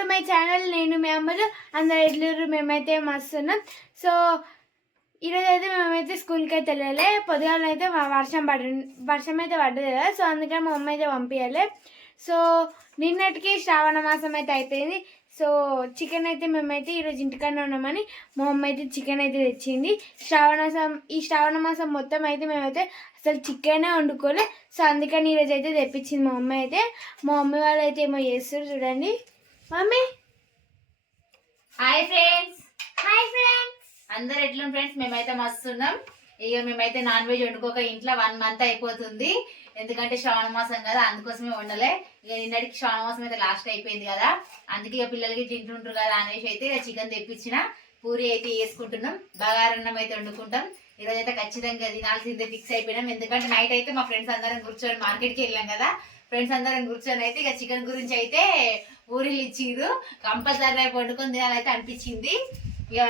To my channel నేను మీ అమ్మలు అందరు ఎట్లూరు మేమైతే మస్తున్నాం. సో ఈరోజు అయితే మేమైతే స్కూల్కి అయితే వెళ్ళాలి. పొద్దుగాల అయితే వర్షం పడ వర్షం అయితే పడ్డది కదా సో అందుకని మా అమ్మ అయితే పంపించాలి సో నిన్నటికి శ్రావణ మాసం అయితే అయిపోయింది. సో చికెన్ అయితే మేమైతే ఈరోజు ఇంటికన్నా ఉన్నామని మా అమ్మ అయితే చికెన్ అయితే తెచ్చింది. శ్రావణ మాసం ఈ శ్రావణ మాసం మొత్తం అయితే మేమైతే అసలు చికెనే వండుకోలే. సో అందుకని ఈరోజు అయితే తెప్పించింది మా అమ్మ అయితే. మా మమ్మీ వాళ్ళు అయితే ఏమో చేస్తారు చూడండి. Mummy. Hi friends hi friends అందరు ఎట్లా ఫ్రెండ్స్ మేమైతే మస్తున్నాం. ఇక మేమైతే నాన్ వెజ్ వండుకోక ఇంట్లో వన్ మంత్ అయిపోతుంది. ఎందుకంటే శ్రావణ మాసం కదా అందుకోసమే వండలే. ఇక నిన్నటికి శ్రావణ మాసం అయితే లాస్ట్ అయిపోయింది కదా. అందుకే ఇక పిల్లలకి తింటుంటారు కదా అనేసి అయితే చికెన్ తెప్పించిన. పూరి అయితే వేసుకుంటున్నాం బగారన్నం అయితే వండుకుంటాం. ఈరోజు అయితే ఖచ్చితంగా తినాల్సిందే ఫిక్స్ అయిపోయినాం. ఎందుకంటే నైట్ అయితే మా ఫ్రెండ్స్ అందరం కూర్చొని మార్కెట్కి వెళ్ళాం కదా. ఫ్రెండ్స్ అందరం కూర్చొని అయితే ఇక చికెన్ గురించి అయితే ఊరిలు ఇచ్చిరు కంపల్సరీ వండుకొని తినాలైతే అనిపించింది. ఇక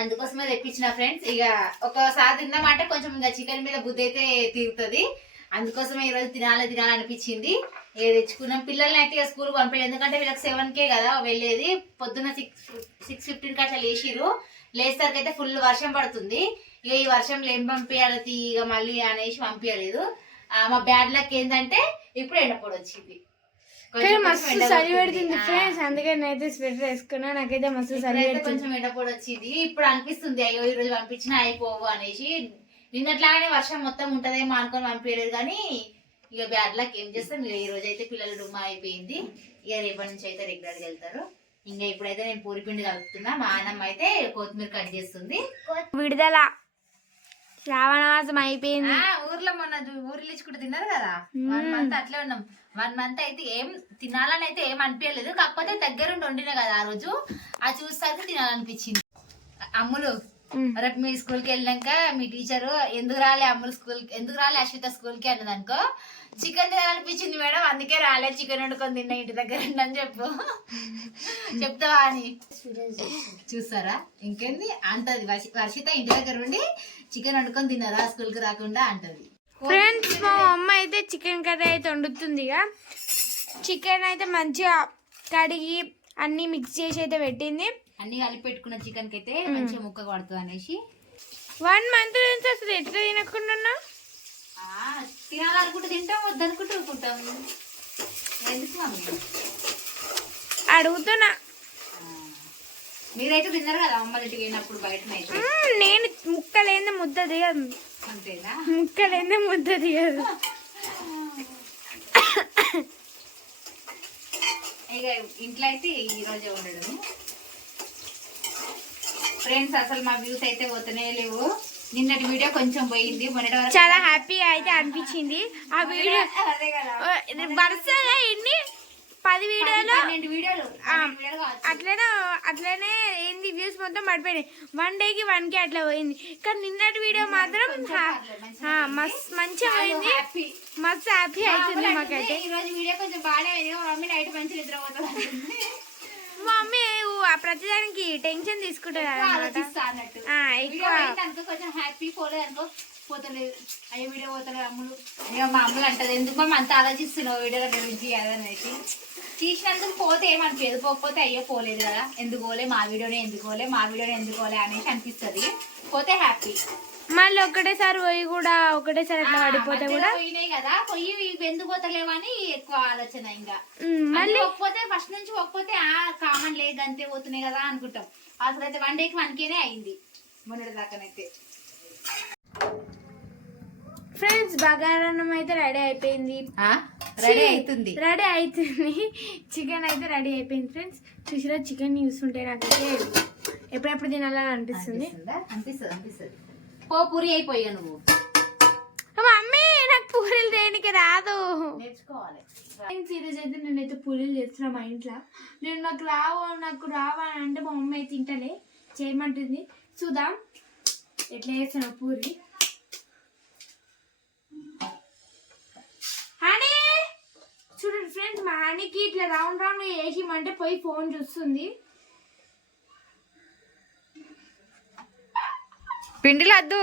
అందుకోసమే తెప్పించిన ఫ్రెండ్స్. ఇక ఒకసారి తిన్నామంటే కొంచెం ఇంకా చికెన్ మీద బుద్ధి అయితే తీరుతుంది అందుకోసమే ఈరోజు తినాలి తినాలనిపించింది ఇక తెచ్చుకున్నాం. పిల్లల్ని అయితే ఇక స్కూల్కి పంపించారు ఎందుకంటే వీళ్ళకి సెవెన్ కే కదా వెళ్ళేది. పొద్దున్న సిక్స్ సిక్స్ ఫిఫ్టీన్కి అట్లా లేచిరు లేచేసరికి అయితే ఫుల్ వర్షం పడుతుంది. ఇక ఈ వర్షంలో ఏం పంపించాలి ఇక మళ్ళీ అనేసి పంపించలేదు మా బ్యాడ్ లక్ ఏంటంటే ఇప్పుడు ఎండపొడి వచ్చింది కానీ మస్తు ఎండ కొడుతుంది. పెడుతుంది. ఫ్రెండ్స్ అందుకే నేనైతే స్వెటర్ వేసుకున్నా. నాకైతే మస్తు పెడుతుంది. కొంచెం ఎండపొడి వచ్చింది ఇప్పుడు అనిపిస్తుంది అయ్యో ఈ రోజు పంపించినా అయిపోవు అనేసి. నిన్నట్లాగానే వర్షం మొత్తం ఉంటదేమో అనుకొని పంపించలేదు కానీ ఇక బ్యాడ్ లక్ ఏం చేస్తాం. ఇక ఈ రోజు అయితే పిల్లలు డుమ్మా అయిపోయింది. ఇక రేపటి నుంచి అయితే రెగ్యులర్గా వెళ్తారు. ఇంకా ఇప్పుడైతే నేను పూరి పిండి కలుపుతున్నా. మా నాన్నమ్మ అయితే కొత్తిమీర కట్ చేస్తుంది. విడుదల. శ్రావణ మాసం అయిపోయింది. ఆ ఊర్లో మొన్న ఊర్లో ఇచ్చుకుంటూ తిన్నారు కదా? వన్ మంత్ అట్లే ఉన్నాం. వన్ మంత్ అయితే ఏం తినాలని అయితే ఏం అనిపించలేదు. కాకపోతే దగ్గరుండి వండిన కదా ఆ రోజు. ఆ చూస్తాక తినాలనిపించింది. అమ్ములు. రేపు మీ స్కూల్కి వెళ్ళాక మీ టీచర్ ఎందుకు రాలే అమ్ములు స్కూల్ ఎందుకు రాలే అశ్విత స్కూల్కి అన్నది అనుకో. చికెన్ తినాలనిపించింది మేడం అందుకే రాలే చికెన్ వండుకొని తిన్నా ఇంటి దగ్గర అని చెప్పు. చెప్తావా అని. చూస్తారా? ఇంకేంది? అంటది. వర్ష- వర్షిత ఇంటి దగ్గర ఉండి చికెన్ వండుకొని తిన్నారా స్కూల్కి రాకుండా అంటది. ఫ్రెండ్స్ మా అమ్మ అయితే చికెన్ కర్రీ అయితే వండుతుంది ఇక. చికెన్ అయితే మంచిగా కడిగి అన్ని మిక్స్ చేసి అయితే పెట్టింది. అన్ని కలిపి పెట్టుకున్న చికెన్కి అయితే మంచిగా ముక్క పడుతుంది అనేసి. వన్ మంత్ నుంచి అసలు ఎట్లా తినకుండా తినాలనుకుంటే తింటాం వద్దనుకుంటే ఊరుకుంటాం. ఎందుకు అడుగుతున్నా. మీరైతే తిన్నారు కదా అమ్మ ఇంటికి వెళ్ళినప్పుడు మ్మ్, నేను ముక్కలేంది ముద్ద దిగదు అంతేనా? ముక్కలేంది ముద్ద దిగదు ఇక ఇంట్లో అయితే ఈ రోజే ఉండడం ఫ్రెండ్స్ అసలు మా వ్యూస్ అయితే పోతూనే లేవు. నిన్నటి వీడియో కొంచెం పోయింది. మొన్నటి వరకు చాలా హ్యాపీగా అయితే అనిపించింది. ఆ వీడియో అదే కదా. వరుసగా ఎన్ని? పది వీడియోలు. అట్లనే అట్లనే ఏంది వ్యూస్ మొత్తం పడిపోయినాయి. వన్ డేకి వన్కి అట్లా పోయింది. కానీ నిన్నటి వీడియో మాత్రం మస్త్ మంచిగా పోయింది. మస్తు హ్యాపీ అవుతుంది మాకైతే. వీడియో కొంచెం బాగానే అయింది. మా మమ్మీ నైట్ మంచి మా మమ్మీ ప్రతిదానికి టెన్షన్ తీసుకుంటుంది వీడియో ఎక్కువ కొంచెం హ్యాపీ పోలేదు అనుకో పోతలేదు. అయ్యో వీడియో పోతలేదు అమ్ములు. అయ్యో మా అమ్ములు అంటది ఎందుకు మమ్మీ అంత ఆలోచిస్తున్నావు? వీడియోల గురించి అదనైతే తీసినందుకు పోతే ఏమనిపించదు? పోకపోతే అయ్యో పోలేదు కదా. ఎందుకు పోలే? మా వీడియోనే ఎందుకు పోలే? మా వీడియోనే ఎందుకు పోలే అనేసి అనిపిస్తుంది. పోతే హ్యాపీ. మళ్ళీ ఒకటేసారి పోయి కూడా ఒకటేసారి అట్లా పడిపోతే కూడా పోయినాయి కదా. పోయి ఎందుకు పోతలేవని ఎక్కువ ఆలోచన ఇంకా. మళ్ళీ పోకపోతే ఫస్ట్ నుంచి పోకపోతే ఆ కామన్ లేదు అంతే పోతున్నాయి కదా అనుకుంటాం. అసలు అయితే వన్ డేకి వన్ కేనే అయింది. మొన్నటి దాకానైతే. ఫ్రెండ్స్ బగారన్నం అయితే రెడీ అయిపోయింది. రెడీ అవుతుంది రెడీ అవుతుంది చికెన్ అయితే రెడీ అయిపోయింది ఫ్రెండ్స్. చూసిరా చికెన్ చూస్తుంటే నాకైతే ఎప్పుడెప్పుడు తినాలని అనిపిస్తుంది. అనిపిస్తుందా? అనిపిస్తుంది అనిపిస్తుంది. పో పూరి అయిపోయా నువ్వు. మమ్మీ నాకు పూరీలు చేయడానికి రాదు. నేర్చుకోవాలి. ఫ్రెండ్స్ ఈరోజు అయితే నేనైతే పూరీలు చేస్తున్నా మా ఇంట్లో. నేను నాకు రావు నాకు రావా అని అంటే మా మమ్మీ అయితే తింటలే. చేయమంటుంది. చూద్దాం. ఎట్లా చేస్తున్నా పూరి? పనికి ఇట్లా రౌండ్ రౌండ్ వేసిమంటే పోయి ఫోన్ చూస్తుంది. పిండిలద్దు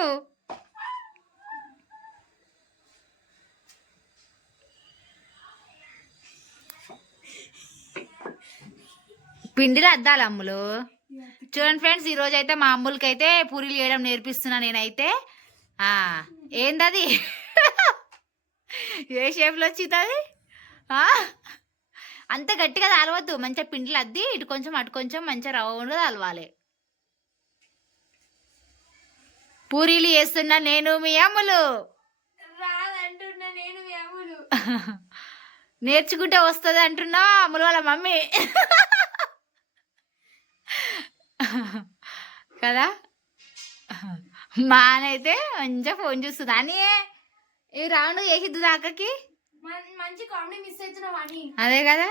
పిండిలో అద్దాలి అమ్ములు. చూడండి ఫ్రెండ్స్ ఈ రోజు అయితే మా అమ్ములకి అయితే పూరీలు చేయడం నేర్పిస్తున్నా నేనైతే. ఆ ఏందది? ఏ షేప్లో వచ్చింది ఆ? అంత గట్టిగా తాలవద్దు. మంచిగా పిండిలు అద్ది ఇటు కొంచెం అటు కొంచెం మంచిగా రౌండ్గా తాలవాలి. పూరీలు చేస్తున్నా నేను మీ అమ్ములు. నేర్చుకుంటే వస్తుంది అంటున్నా అమ్ములు వాళ్ళ మమ్మీ. కదా? మా అయితే మంచిగా ఫోన్ చూస్తుంది. అని ఈ రౌండ్ చేసిద్దు దాకాకి? మంచి కామెడీ మిస్ అవుతున్నావు అని. అదే కదా?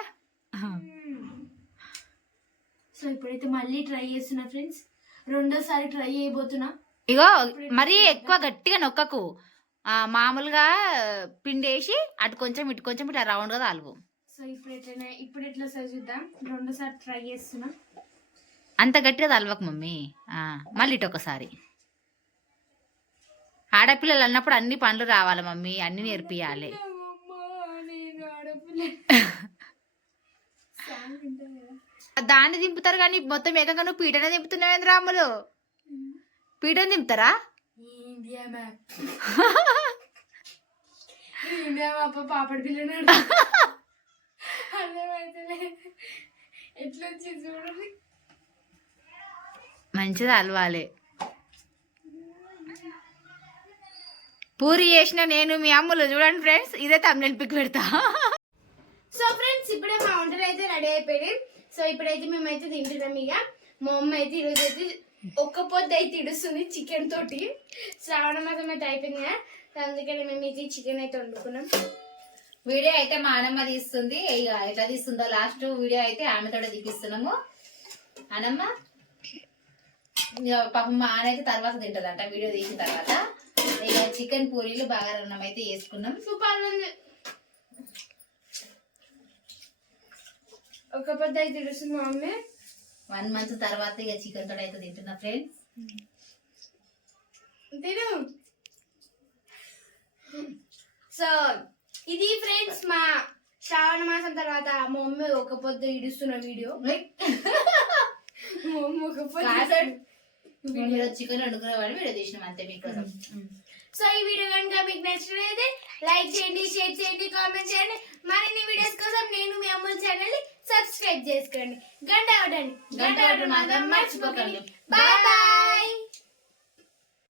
సో ఇప్పుడైతే మళ్ళీ ట్రై చేస్తున్నా ఫ్రెండ్స్. రెండోసారి ట్రై చేయబోతున్నా. ఇగో మరీ ఎక్కువ గట్టిగా నొక్కకు. మామూలుగా పిండి వేసి అటు కొంచెం ఇటు కొంచెం ఇట్లా రౌండ్గా తాలువు సో ఇప్పుడు ఎట్లనే ఇప్పుడు ఎట్లా సార్ చూద్దాం. రెండోసారి ట్రై చేస్తున్నా. అంత గట్టిగా తలవకు మమ్మీ. మళ్ళీ ఇటు ఒకసారి. ఆడపిల్లలు అన్నప్పుడు అన్ని పనులు రావాలి మమ్మీ. అన్ని నేర్పియాలి అమ్మా, నేను ఆడపిల్ల. సాంగ్ వింటావు కదా? దాన్ని దింపుతారు కానీ మొత్తం ఏకంగా నువ్వు పీటనే దింపుతున్నావేంద్ర అమ్ములు పీటను దింపుతారా? పాపడి పిల్లని ఎట్లా చూడండి. మంచిది అలవాలి. పూరి చేసిన నేను మీ అమ్ములు చూడండి ఫ్రెండ్స్ ఇదే తమిళ పిక్ పెడతా. సో ఫ్రెండ్స్ ఇప్పుడే మా వంటలు అయితే రెడీ అయిపోయినాయి. సో ఇప్పుడైతే మేమైతే తింటున్నాం ఇక. మా అమ్మ అయితే ఈరోజు అయితే ఒక్క పొద్దు అయితే ఇడుస్తుంది చికెన్ తోటి. శ్రావణ మాసం అయితే అయిపోయింది కదా అందుకని మేము ఇది చికెన్ అయితే వండుకున్నాం. వీడియో అయితే మా అనమ్మ తీస్తుంది. ఇక ఎట్లా తీస్తుందో లాస్ట్ వీడియో అయితే ఆమెతో దిగిస్తున్నాము అనమ్మ ఇక పాపం మా ఆయన అయితే తర్వాత తింటదంట వీడియో తీసిన తర్వాత. ఇక చికెన్ పూరీలు బాగా అన్నం అయితే వేసుకున్నాం సూపర్ ఒక పొద్దు అయితే మా మమ్మీ వన్ మంత్ తర్వాత ఇక చికెన్ తోటి అయితే తింటున్నా ఫ్రెండ్స్ తిను. సో ఇది ఫ్రెండ్స్ మా శ్రావణ మాసం తర్వాత మా మమ్మీ ఒక పొద్దు ఇడుస్తున్న వీడియో. మమ్మీ ఒక పొద్దు చికెన్ వండుకునేవాడు వీడియో తీసినాం అంతే మీకోసం. సో ఈ వీడియో కనుక మీకు నచ్చినట్లయితే లైక్ చేయండి షేర్ చేయండి కామెంట్ చేయండి. మరిన్ని వీడియోస్ కోసం నేను మీ అమ్ముల ఛానల్ని సబ్స్క్రైబ్ చేసుకోండి. గంట కొట్టండి గంట కొట్టడం మాత్రం మర్చిపోకండి. Bye bye.